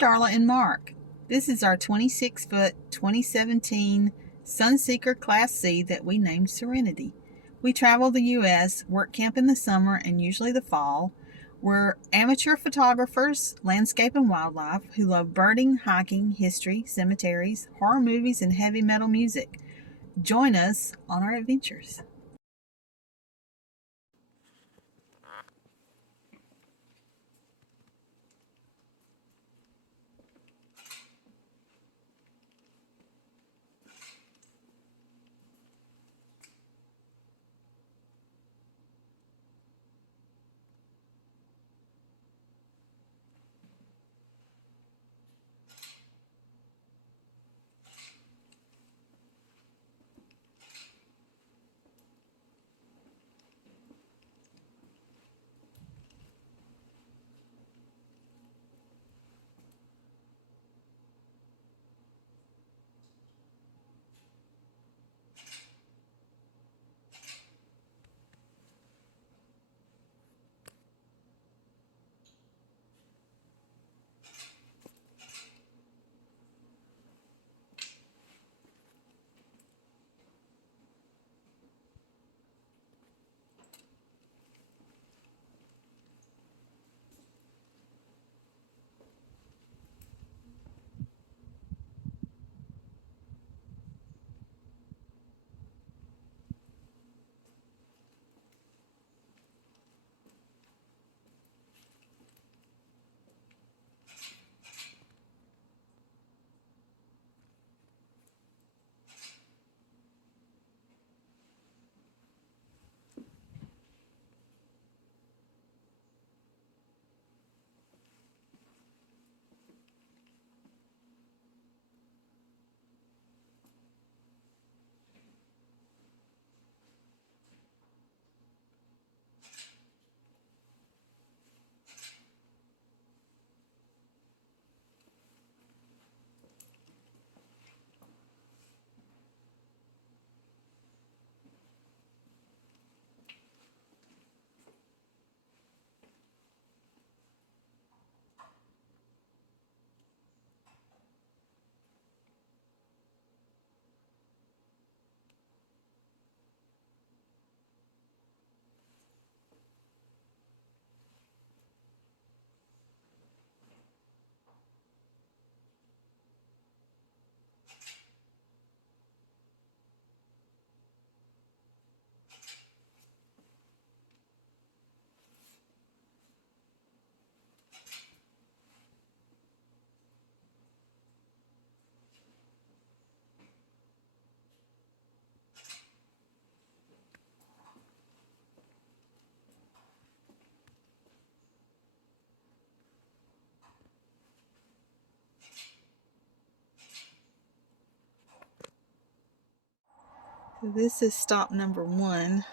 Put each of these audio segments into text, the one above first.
Darla and Mark. This is our 26-foot 2017 Sunseeker Class C that we named Serenity. We travel the U.S., work camp in the summer and usually the fall. We're amateur photographers, landscape and wildlife, who love birding, hiking, history, cemeteries, horror movies, and heavy metal music. Join us on our adventures. This is stop number 1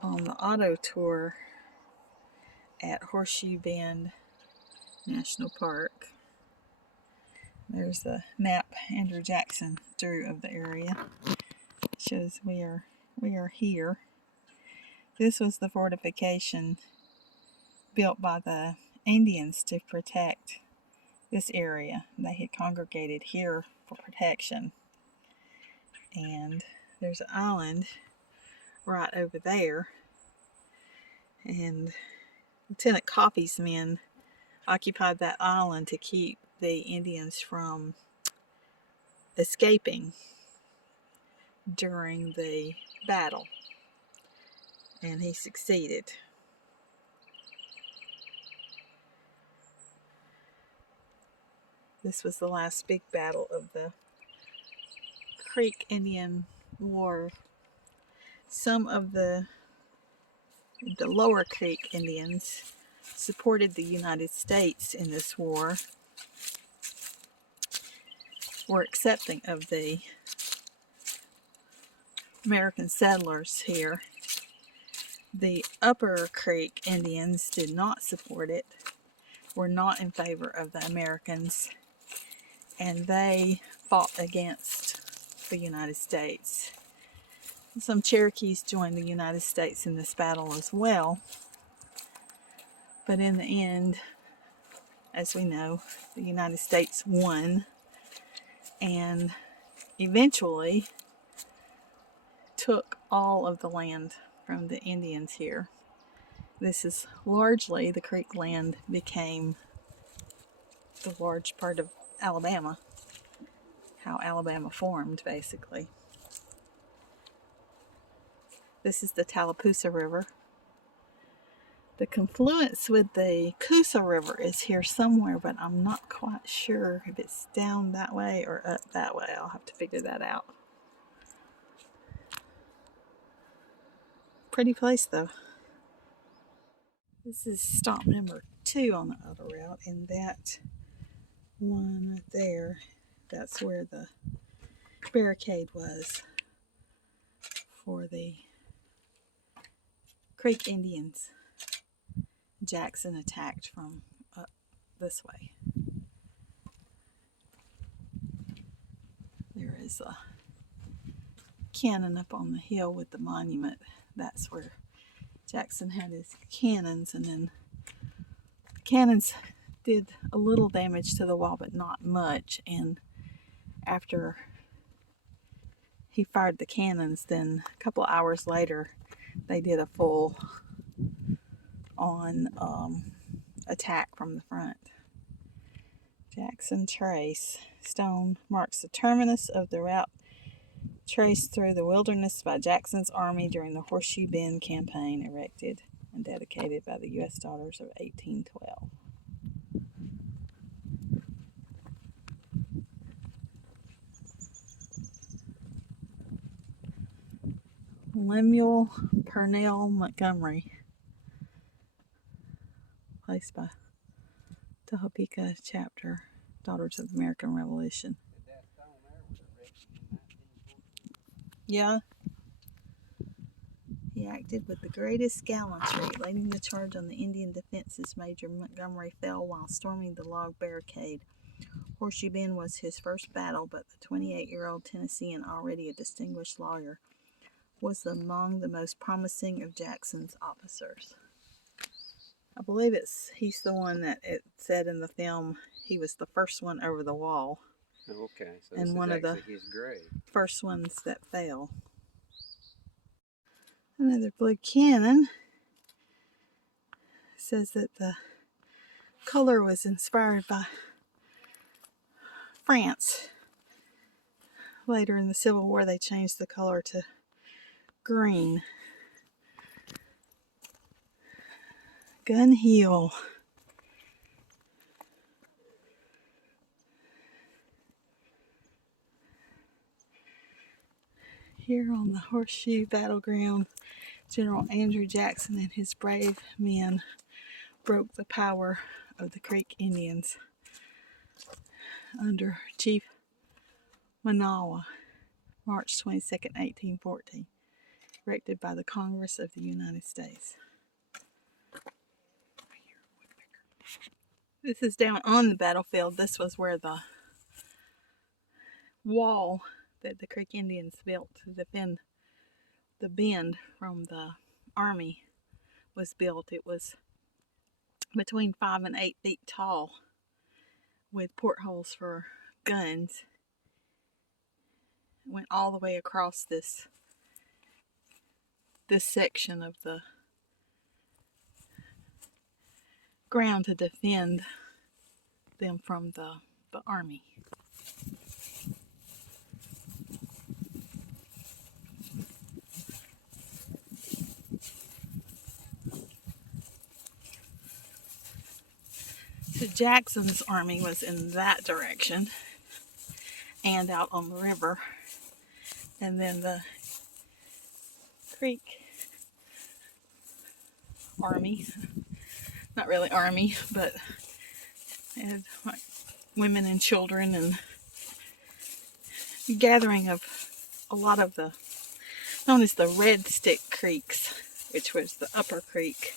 on the auto tour at Horseshoe Bend National Park. There's the map Andrew Jackson drew of the area. It shows we are here. This was the fortification built by the Indians to protect this area. They had congregated here for protection. And there's an island right over there. And Lieutenant Coffey's men occupied that island to keep the Indians from escaping during the battle. And he succeeded. This was the last big battle of the Creek Indian War. Some of the Lower Creek Indians supported the United States in this war, were accepting of the American settlers here. The Upper Creek Indians did not support it, were not in favor of the Americans, and they fought against the United States. Some Cherokees joined the United States in this battle as well, but in the end as we know, the United States won and eventually took all of the land from the Indians here. This is largely, the Creek land became the large part of Alabama, how Alabama formed, basically. This is the Tallapoosa River. The confluence with the Coosa River is here somewhere, but I'm not quite sure if it's down that way or up that way. I'll have to figure that out. Pretty place, though. This is stop number 2 on the auto route, and that one right there, that's where the barricade was for the Creek Indians. Jackson attacked from up this way. There is a cannon up on the hill with the monument. That's where Jackson had his cannons, and then the cannons did a little damage to the wall, but not much. And after he fired the cannons, then a couple hours later, they did a full on attack from the front. Jackson Trace stone marks the terminus of the route traced through the wilderness by Jackson's army during the Horseshoe Bend campaign, erected and dedicated by the U.S. Daughters of 1812. Lemuel Purnell Montgomery, placed by Topeka chapter, Daughters of the American Revolution. Yeah. He acted with the greatest gallantry, leading the charge on the Indian defenses. Major Montgomery fell while storming the log barricade. Horseshoe Bend was his first battle, but the 28-year-old Tennessean, already a distinguished lawyer, was among the most promising of Jackson's officers. I believe he's the one that it said in the film he was the first one over the wall. Okay, so and this one is of the his grave. First ones that fell. Another blue cannon. It says that the color was inspired by France. Later in the Civil War, they changed the color to green. Gun Hill. Here on the Horseshoe battleground, General Andrew Jackson and his brave men broke the power of the Creek Indians under Chief Manawa, March 22, 1814, erected by the Congress of the United States. This is down on the battlefield. This was where the wall that the Creek Indians built to defend the bend from the army was built. It was between 5 and 8 feet tall, with portholes for guns. It went all the way across this section of the ground to defend them from the army. So Jackson's army was in that direction and out on the river, and then the Creek army, not really army, but they had like women and children and a gathering of a lot of the known as the Red Stick Creeks, which was the upper creek.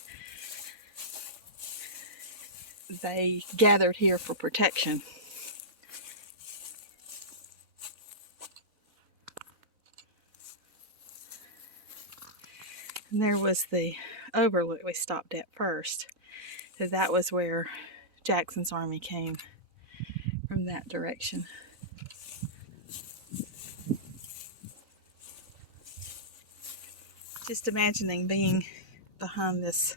They gathered here for protection. And there was the overlook we stopped at first. So that was where Jackson's army came from that direction. Just imagining being behind this,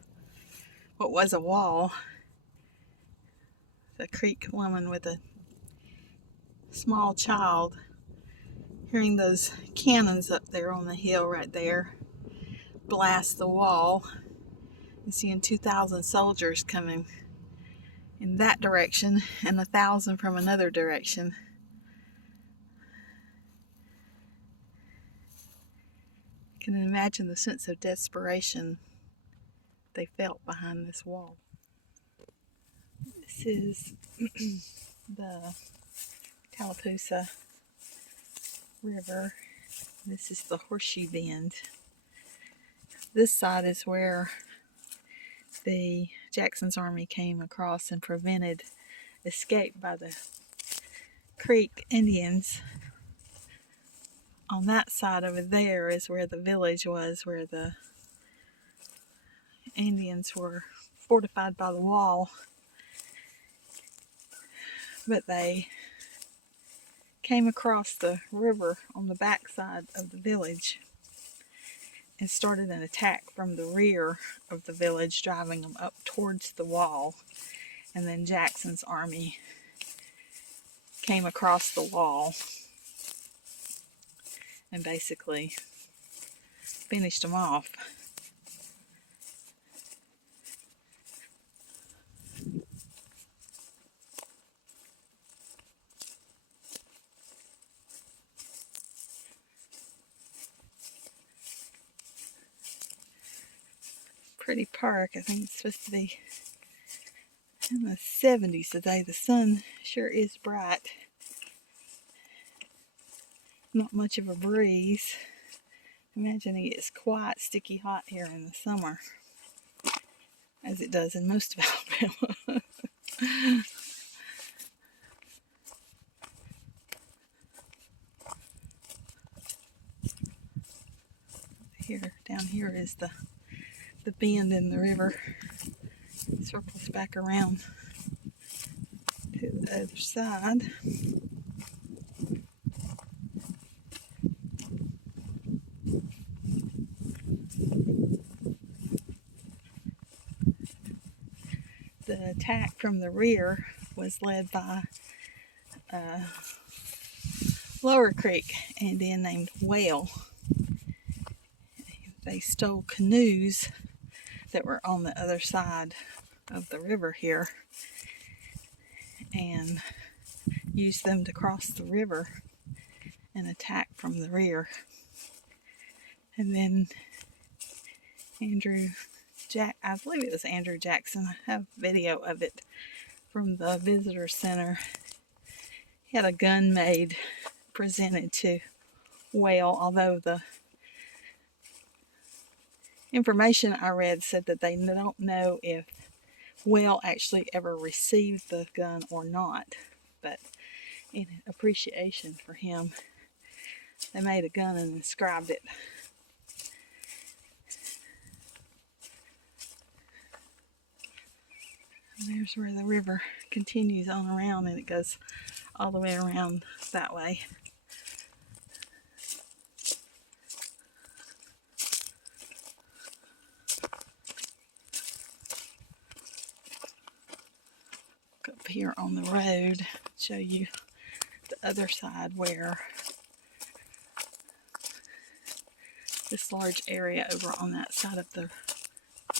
what was a wall, the Creek woman with a small child, hearing those cannons up there on the hill right there blast the wall, and seeing 2,000 soldiers coming in that direction and 1,000 from another direction. I can imagine the sense of desperation they felt behind this wall. This is the Tallapoosa River. This is the Horseshoe Bend. This side is where the Jackson's army came across and prevented escape by the Creek Indians. On that side over there is where the village was, where the Indians were fortified by the wall. But they came across the river on the back side of the village and started an attack from the rear of the village, driving them up towards the wall. And then Jackson's army came across the wall and basically finished them off. Pretty park. I think it's supposed to be in the 70s today. The sun sure is bright. Not much of a breeze. Imagining it's quite sticky hot here in the summer, as it does in most of Alabama. Here, down here is the bend in the river. It circles back around to the other side. The attack from the rear was led by Lower Creek Indian named Whale. They stole canoes that were on the other side of the river here and used them to cross the river and attack from the rear. And then I believe it was Andrew Jackson. I have video of it from the visitor center. He had a gun made, presented to Whale, although the information I read said that they don't know if Whale actually ever received the gun or not. But in appreciation for him, they made a gun and inscribed it. There's where the river continues on around, and it goes all the way around that way. Look up here on the road, show you the other side where this large area over on that side of the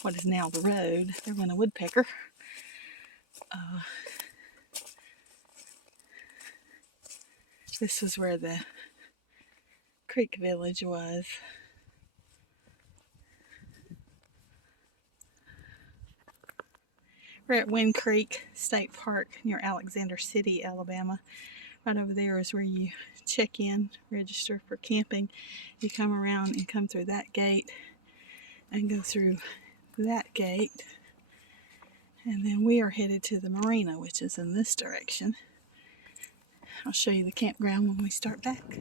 what is now the road. There went a woodpecker. This was where the Creek Village was. We're at Wind Creek State Park near Alexander City, Alabama. Right over there is where you check in, register for camping. You come around and come through that gate and go through that gate. And then we are headed to the marina, which is in this direction. I'll show you the campground when we start back.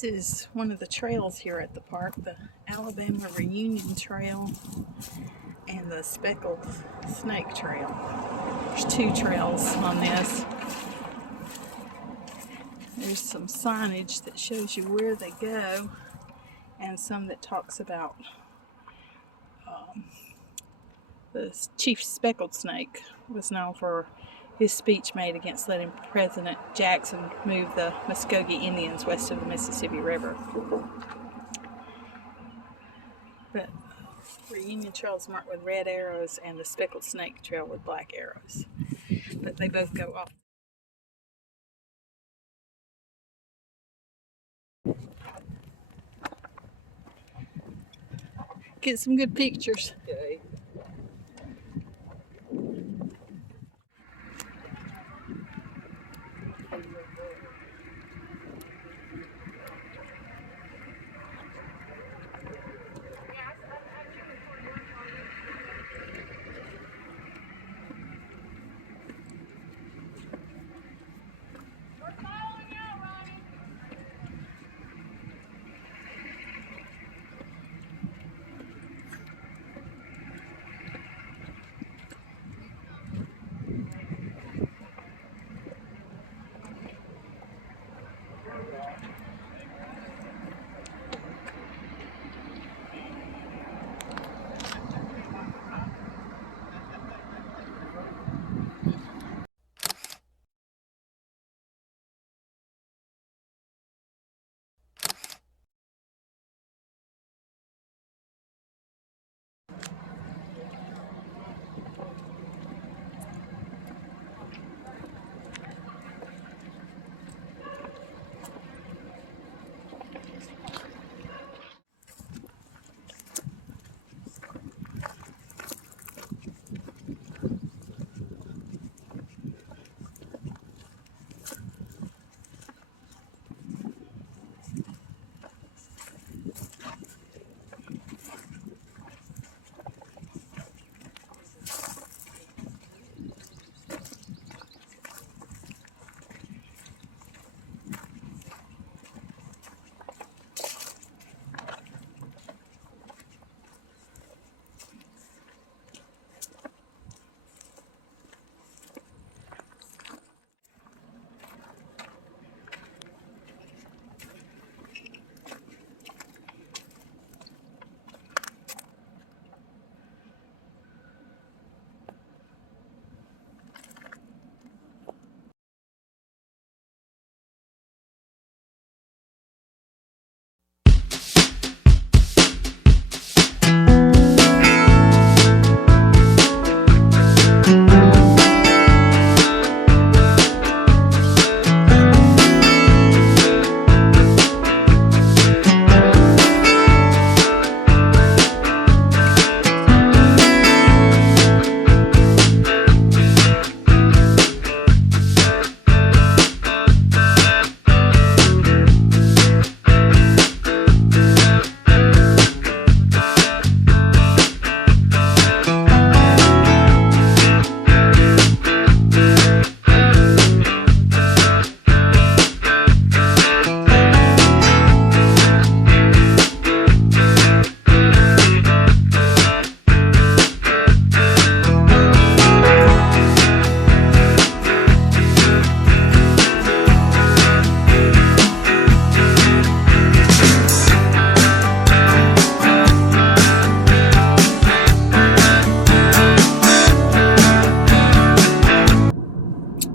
This is one of the trails here at the park, the Alabama Reunion Trail and the Speckled Snake Trail. There's two trails on this. There's some signage that shows you where they go and some that talks about the chief speckled snake was known for his speech made against letting President Jackson move the Muskogee Indians west of the Mississippi River. But Reunion Trail is marked with red arrows and the Speckled Snake Trail with black arrows. But they both go off. Get some good pictures. Okay.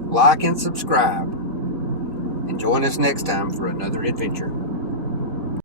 Like and subscribe, and join us next time for another adventure.